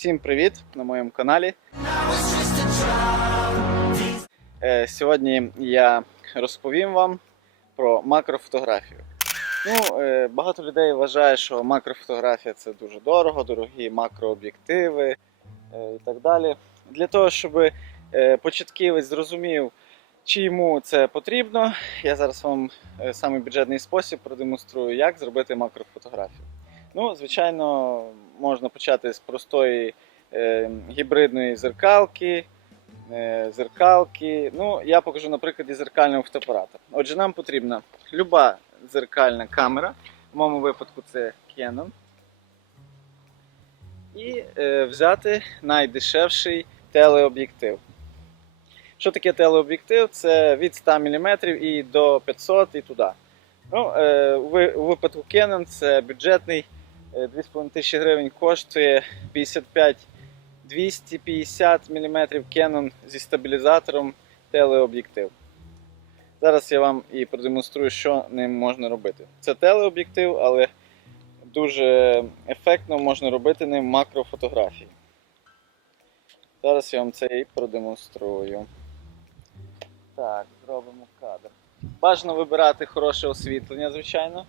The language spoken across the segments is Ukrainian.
Всім привіт на моєму каналі. Е, Сьогодні я розповім вам про макрофотографію. Ну, е, багато людей вважає, що макрофотографія це дуже дорого, дорогі макрооб'єктиви е, і так далі. Для того, щоб початківець зрозумів, чи йому це потрібно, я зараз вам е, самий бюджетний спосіб продемонструю, як зробити макрофотографію. Ну, звичайно, можна почати з простої е, гібридної зеркалки, е, зеркалки. Ну, я покажу на прикладі зеркального фотоапарата. Отже, нам потрібна люба зеркальна камера. В моєму випадку це Canon. І е, взяти найдешевший телеоб'єктив. Що таке телеоб'єктив? Це від 100 мм і до 500 і туди. Ну, е, у випадку Canon це бюджетний 2,5 тисячі гривень коштує 55 250 мм Canon зі стабілізатором телеоб'єктив. Зараз я вам і продемонструю, що ним можна робити. Це телеоб'єктив, але дуже ефектно можна робити ним макрофотографії. Зараз я вам це і продемонструю. Так, зробимо кадр. Бажано вибирати хороше освітлення, звичайно.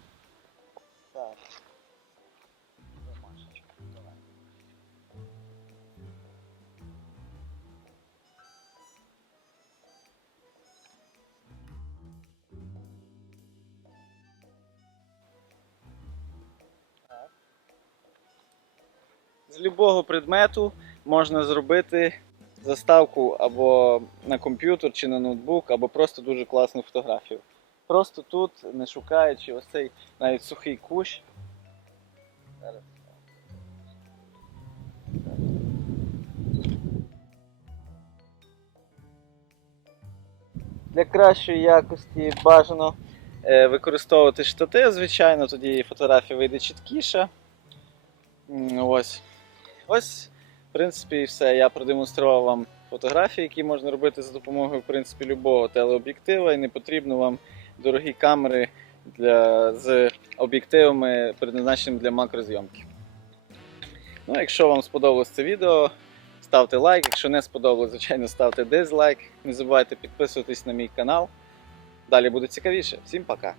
З любого предмету можна зробити заставку або на комп'ютер чи на ноутбук, або просто дуже класну фотографію. Просто тут, не шукаючи ось цей навіть сухий кущ. Для кращої якості бажано е, використовувати штатив, звичайно, тоді фотографія вийде чіткіша. Ось. Ось, в принципі, і все. Я продемонстрував вам фотографії, які можна робити за допомогою в принципі, любого телеоб'єктива, і не потрібно вам дорогі камери для, з об'єктивами, предназначеними для макрозйомки. Ну, якщо вам сподобалось це відео, ставте лайк. Якщо не сподобалось, звичайно, ставте дизлайк. Не забувайте підписуватись на мій канал. Далі буде цікавіше. Всім пока!